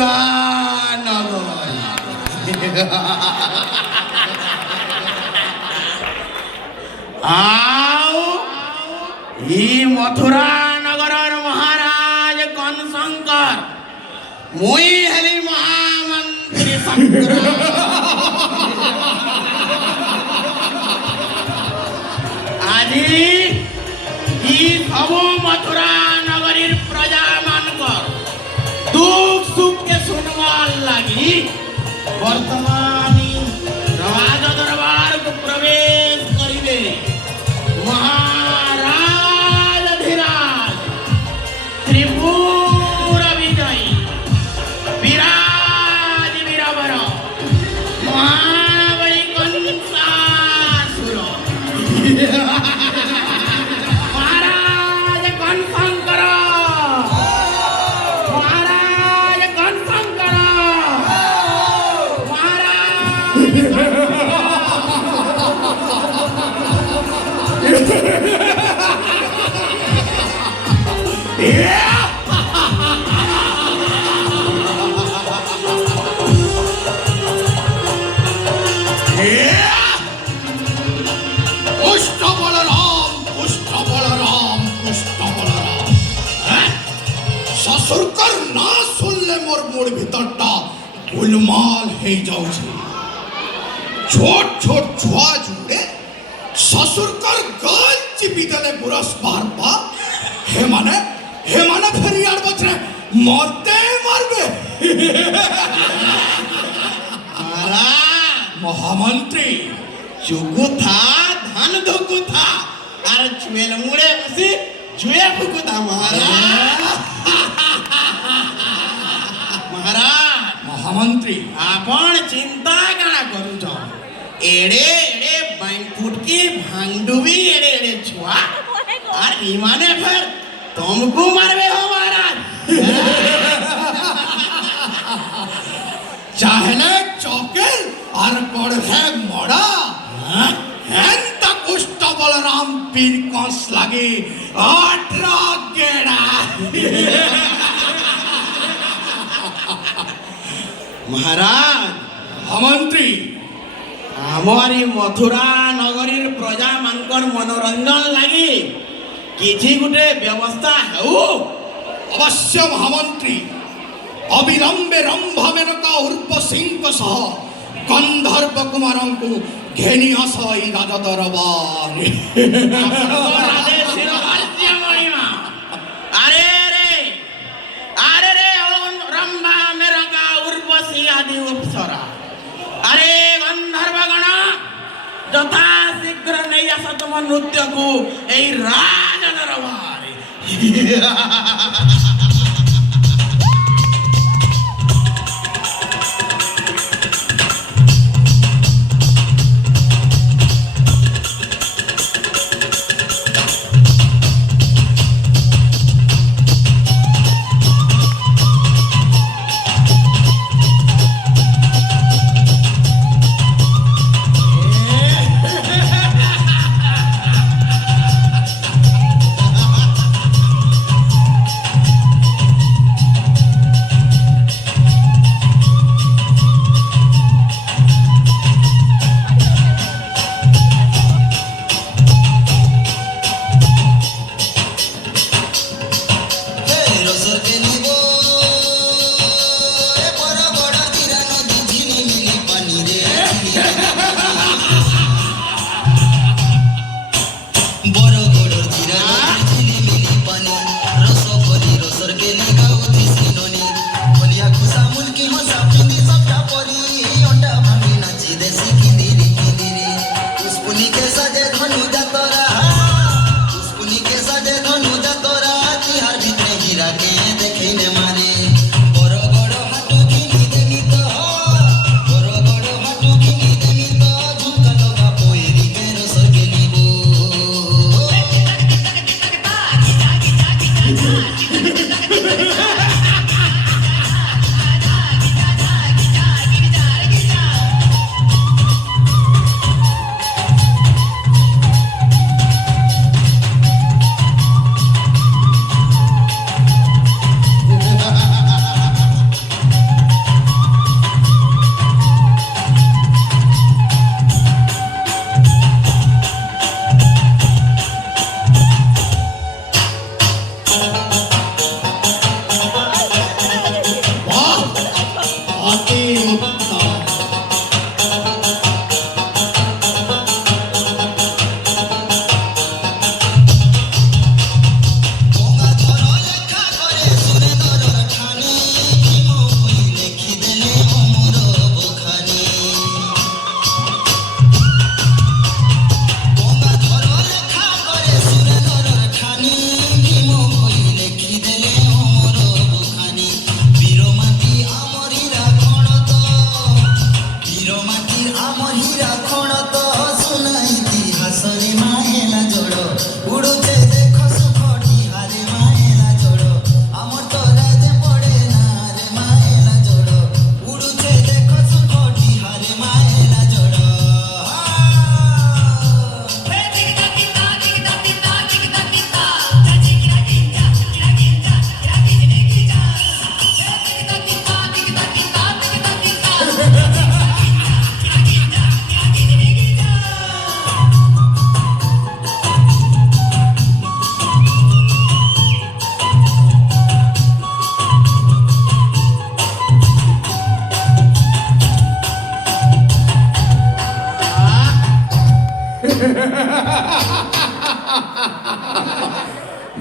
মথুরা নগর। আও ই মথুরা নগরর মহারাজ কনশঙ্কর, মুই হেলি মহামন্ত্রী শঙ্কর। আজি ই সবু মথুরা নগরীর প্রজা মানকর দুঃখ সুখকে শুনবার লাগি বর্তমান রাজ দরবারকে প্রবেশ করিবে মহারাজ ধীরাজ ত্রিপুর বিজয়ী বিরাজ বীরবর মহাবলী কংসাসুর মহারাজ কনশঙ্কর, মহারাজ কনশঙ্কর, পুষ্ট বলরাম, পুষ্ট বলরাম, পুষ্ট বলরাম। শ্বশুরকর না শুনলে মোর মোর ভিতরটা গোলমাল হয়ে যাচ্ছে। ছোট ছোট ছুয়া জুড়ে শ্বশুরকর গাল চিপি দেলে বুড়াস পারবা। হে মানে ফেরিয়ার বছরে মরতে মারবে। মহামন্ত্রী চুকু থা ধান ধুকু থা আর চুয়েল মুড়ে বসি চুয়ে ফুকু থা মহারাজ। মহারাজ মহামন্ত্রী আপন চিন্তা কাଣା করুছ? এড়ে এড়ে বাইফুটকি ভাঙডুবি এড়ে এড়ে ছুয়া আর ইমানে ফের तुमको मारवे हो महाराज। चाहले चौके और पढ़े मोड़ा हेंता कुष्ट बलराम पीर कौंस लगे 18 गेड़ा। महाराज मंत्री हमारी मथुरा नगरीर प्रजा मानकर मनोरंजन लगी किसी गुटे व्यवस्था है अवश्य महामंत्री अविलंबे रंभा मेनका उर्प सिंह सह गंधर्व कुमारों को घेनी हसई राजा दरबार। अरे रे रंभा मेनका उर्वशी आदि अप्सरा, अरे गंधर्वगण যথা শীঘ্র নেই আসা তোমার নৃত্যকু এই রাজ দরবারে।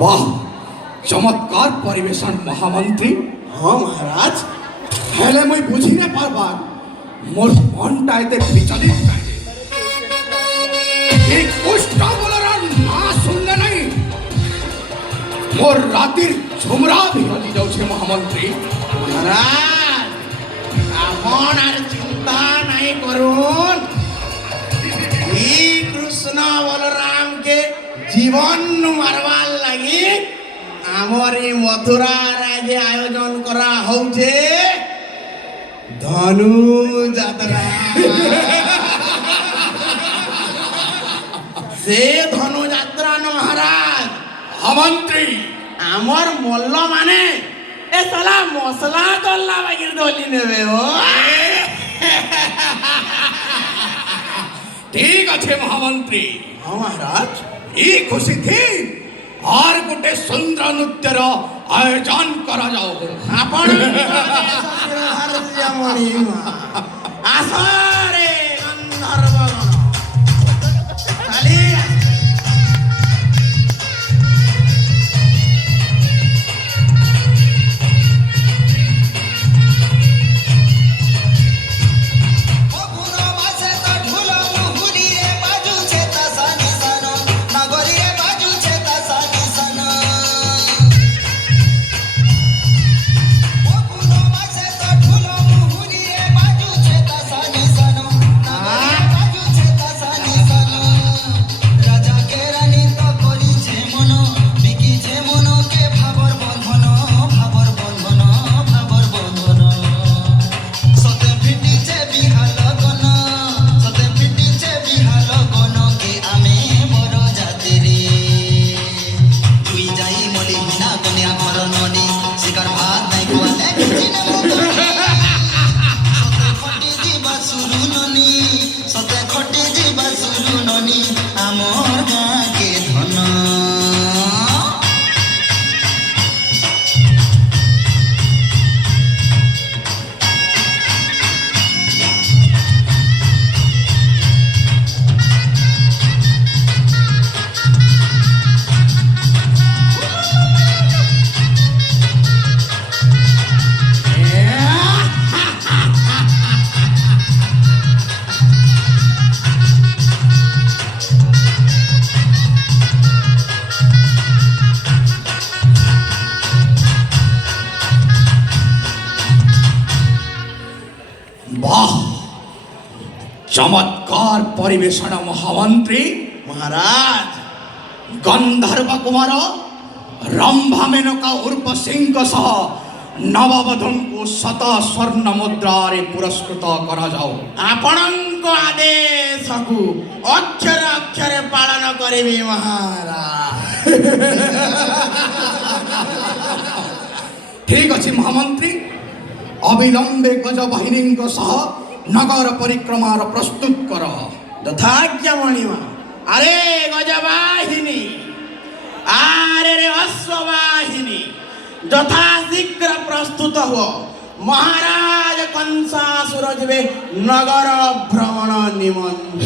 বাহ, চমৎকার পরিবেশন মহামন্ত্রী। হ্যাঁ মহারাজ। হেলে মই বুঝি না পারবার মোর মনটা এতে বিচলিত থাকে। এই কোষ্টা বলার আর না শুনলে নাই মোর রাতির ঝুমরা বিহলি যাচ্ছে মহামন্ত্রী। মহারাজ আপন আর চিন্তা নাই করুন। এই কৃষ্ণ বলরামকে জীবন মারবার লাগি আমার এই মথুরা রাজ্যে আয়োজন করা হচ্ছে ধনু যাত্রা। সে ধনু যাত্রা মহারাজ মহামন্ত্রী আমার মল্ল মানে এ সালা মশলা দল্লা বাগির দলি নেবে ও। ঠিক আছে মহামন্ত্রী, হ্যাঁ মহারাজ। এই খুশিতে আর গোটে সুন্দর নৃত্যর আয়োজন করা যাও। ଆପଣ ଆସରେ ଗନ୍ଧର୍ବ ଖାଲି বাহ, চমৎকার পরিবেশনা মহামন্ত্রী। মহারাজ গন্ধর্ব কুমার রম্ভা মেনকা উর্ব সিংহ সহ নববধূଙ୍କୁ শত স্বর্ণ মুদ্রাରେ পুরস্কৃত করা যাও। ଆପଣଙ୍କ ଆଦେଶକୁ ଅକ୍ଷର ଅକ୍ଷରେ ପାଳନ କରିବି ମହାରାଜ। ঠিক আছে মহামন্ত্রী, অবিলম্বে গজ বাহিনীଙ୍କ সহ নগর পরিক্রমার প্রস্তুত কর। যথাজ্ঞ মণিমা। আরে গজবাহিনী, আরে রে অশ্ববাহিনী, যথাশীঘ্র প্রস্তুত হো। মহারাজ কংসাসুর যাবে নগর ভ্রমণ নিমন্ত্রণ।